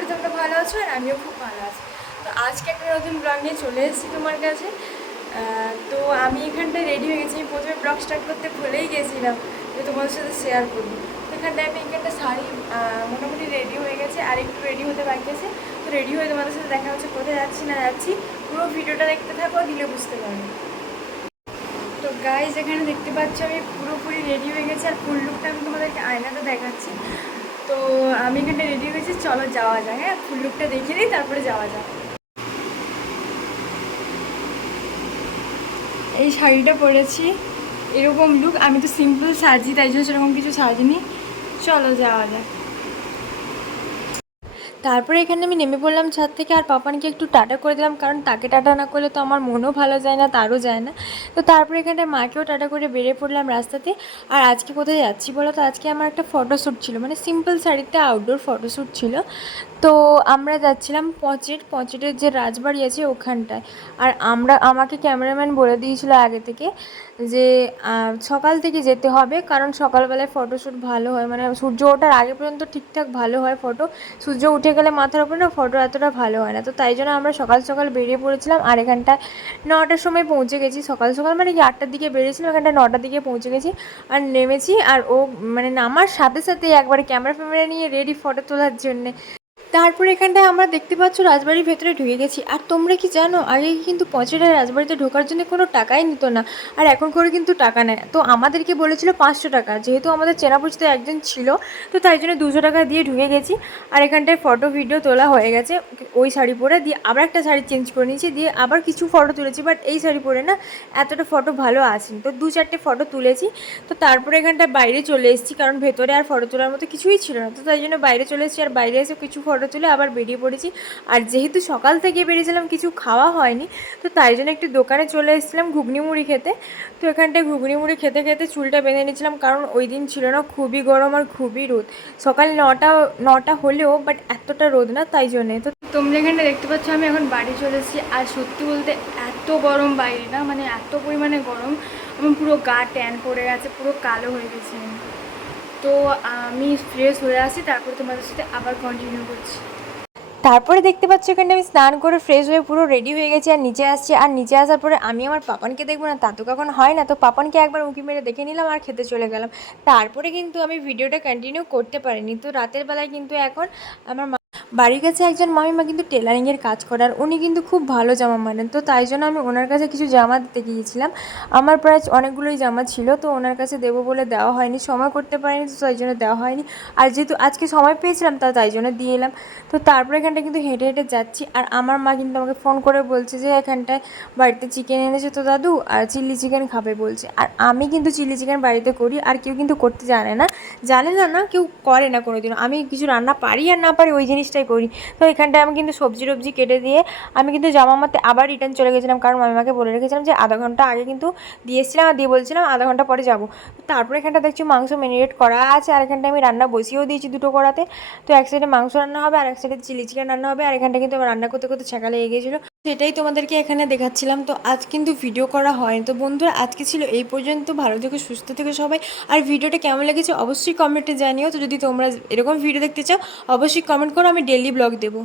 করি তোমরা ভালো আছো আর আমিও খুব ভালো আছি। তো আজকে একটা নতুন ব্লগ নিয়ে চলে এসেছি তোমার কাছে। তো আমি এখানটায় রেডি হয়ে গেছি। আমি প্রথমে ব্লগ স্টার্ট করতে ভুলেই গেছিলাম যে তোমাদের সাথে শেয়ার করি। তো এখানটায় আমি এখানটা শাড়ি মোটামুটি রেডি হয়ে গেছে, আর একটু রেডি হতে বাকি আছে। তো রেডি হয়ে তোমাদের সাথে দেখা হচ্ছে কোথায় যাচ্ছি না যাচ্ছি। পুরো ভিডিওটা দেখতে থাকো, দিলে বুঝতে পারবে। তো গাইজ এখানে দেখতে পাচ্ছ আমি পুরোপুরি রেডি হয়ে গেছি, আর ফুল লুকটা আমি তোমাদেরকে আয়নাতে দেখাচ্ছি। তো আমি এখানে রেডি হয়েছি, চলো যাওয়া যায়। হ্যাঁ, ফুল লুকটা দেখে নিই, তারপরে যাওয়া যায়। এই শাড়িটা পরেছি, এরকম লুক। আমি তো সিম্পল সাজি, তাই জন্য সেরকম কিছু সাজিনি। চলো যাওয়া যায়। তারপরে এখানে আমি নেমে পড়লাম ছাদ থেকে, আর পাপানকে একটু টাটা করে দিলাম, কারণ তাকে টাটা না করলে তো আমার মনও ভালো যায় না, তারও যায় না। তো তারপরে এখানে মাকেও টাটা করে বেরিয়ে পড়লাম রাস্তাতে। আর আজকে কোথায় যাচ্ছি বলো তো? আজকে আমার একটা ফটোশ্যুট ছিল, মানে সিম্পল শাড়িতে আউটডোর ফটোশ্যুট ছিল। তো আমরা যাচ্ছিলাম পঁচেটের যে রাজবাড়ি আছে ওখানটায়। আর আমাকে ক্যামেরাম্যান বলে দিয়েছিল আগে থেকে যে সকাল থেকে যেতে হবে, কারণ সকালবেলায় ফটোশ্যুট ভালো হয়, মানে সূর্য ওঠার আগে পর্যন্ত ঠিকঠাক ভালো হয় ফটো। সূর্য উঠে গেলে মাথার উপরে না ফটো এতটা ভালো হয় না। তো তাই জন্য আমরা সকাল সকাল বেরিয়ে পড়েছিলাম, আর এখানটায় 9টার সময় পৌঁছে গেছি। সকাল সকাল মানে কি 8টার দিকে বেরিয়েছিলাম, এখানটায় 9টার দিকে পৌঁছে গেছি। আর নেমেছি, আর ও মানে নামার সাথে সাথে একবারে ক্যামেরা ফ্যামেরা নিয়ে রেডি ফটো তোলার জন্যে। তারপরে এখানটায় আমরা দেখতে পাচ্ছ রাজবাড়ির ভেতরে ঢুকে গেছি। আর তোমরা কি জানো, আগে কিন্তু পঁচেটের রাজবাড়িতে ঢোকার জন্য কোনো টাকাই নিত না, আর এখন করে কিন্তু টাকা নেয়। তো আমাদেরকে বলেছিল 500 টাকা, যেহেতু আমাদের চেনা পরিচিত একজন ছিল, তো তাই জন্য 200 টাকা দিয়ে ঢুকে গেছি। আর এখানটায় ফটো ভিডিও তোলা হয়ে গেছে। ওই শাড়ি পরে দিয়ে আবার একটা শাড়ি চেঞ্জ করে নিয়েছি, দিয়ে আবার কিছু ফটো তুলেছি। বাট এই শাড়ি পরে না এতটা ফটো ভালো আসেনি, তো 2-4টে ফটো তুলেছি। তো তারপরে এখানটায় বাইরে চলে এসেছি, কারণ ভেতরে আর ফটো তোলার মতো কিছুই ছিল না। তো তাই জন্য বাইরে চলে এসেছি, আর বাইরে এসে কিছু ফটো তুলে আবার বেরিয়ে পড়েছি। আর যেহেতু সকাল থেকে বেরিয়েছিলাম, কিছু খাওয়া হয়নি, তো তাই জন্য একটু দোকানে চলে এসেছিলাম ঘুগনি মুড়ি খেতে। তো এখানটায় ঘুগনি মুড়ি খেতে খেতে চুলটা বেঁধে নিয়েছিলাম, কারণ ওই দিন ছিল না খুবই গরম আর খুবই রোদ। সকাল 9টা হলেও বাট এতটা রোদ না, তাই জন্যে। তো তোমরা এখানে দেখতে পাচ্ছ আমি এখন বাড়ি চলে এসেছি। আর সত্যি বলতে এত গরম বাইরে না, মানে এত পরিমাণে গরম, আমার পুরো গা ট্যান পড়ে গেছে, পুরো কালো হয়ে গেছে। তো আমি ফ্রেশ হয়ে আসি, তারপরে তোমাদের সাথে আবার কন্টিনিউ করছি। তারপরে দেখতে পাচ্ছ এখানে আমি স্নান করে ফ্রেশ হয়ে পুরো রেডি হয়ে গেছি, আর নিচে আসছি। আর নিচে আসার পরে আমি আমার পাপানকে দেখবো না, তা তো কখন হয় না। তো পাপানকে একবার উঁকি মেরে দেখে নিলাম, আর খেতে চলে গেলাম। তারপরে কিন্তু আমি ভিডিওটা কন্টিনিউ করতে পারিনি। তো রাতের বেলায় কিন্তু এখন আমার বাড়ির কাছে একজন মামিমা কিন্তু টেলারিংয়ের কাজ করে, আর উনি কিন্তু খুব ভালো জামা মানেন। তো তাই জন্য আমি ওনার কাছে কিছু জামা দিতে গিয়েছিলাম। আমার প্রায় অনেকগুলোই জামা ছিল, তো ওনার কাছে দেবো বলে দেওয়া হয়নি, সময় করতে পারিনি, তো তাই জন্য দেওয়া হয়নি। আর যেহেতু আজকে সময় পেয়েছিলাম, তাই জন্য দিয়ে এলাম। তো তারপরে এখানটা কিন্তু হেঁটে হেঁটে যাচ্ছি, আর আমার মা কিন্তু আমাকে ফোন করে বলছে যে এখানটায় বাড়িতে চিকেন এনেছে তো দাদু, আর চিলি চিকেন খাবে বলছে। আর আমি কিন্তু চিলি চিকেন বাড়িতে করি, আর কেউ কিন্তু করতে জানে না, না কেউ করে না কোনোদিনও। আমি কিছু রান্না পারি আর না পারি, ওই জিনিসটাই করি। তো এখানটায় আমি কিন্তু সবজি টবজি কেটে দিয়ে আমি কিন্তু জামা মারতে আবার রিটার্ন চলে গেছিলাম, কারণ মামিমাকে বলে রেখেছিলাম যে আধা ঘন্টা আগে কিন্তু দিয়ে এসেছিলাম, আর দিয়ে বলছিলাম আধা ঘন্টা পরে যাবো। তো তারপরে এখানটা দেখছি মাংস ম্যারিনেট করা আছে, আর এখানটা আমি রান্না বসিয়েও দিয়েছি দুটো কড়াতে। তো এক সাইডে মাংস রান্না হবে, আর এক সাইডে চিলি চিকেন রান্না হবে। আর এখানটা কিন্তু আমার রান্না করতে করতে ছ্যাঁকা লেগে গিয়েছিলো, সেটাই তোমাদেরকে এখানে দেখাচ্ছিলাম। তো আজ কিন্তু ভিডিও করা হয়নি। তো বন্ধুরা, আজকে ছিল এই পর্যন্ত। ভালো থেকো, সুস্থ থেকো সবাই। আর ভিডিওটা কেমন লেগেছে অবশ্যই কমেন্টে জানিও। তো যদি তোমরা এরকম ভিডিও দেখতে চাও অবশ্যই কমেন্ট করো, আমি ডেইলি ব্লগ দেবো।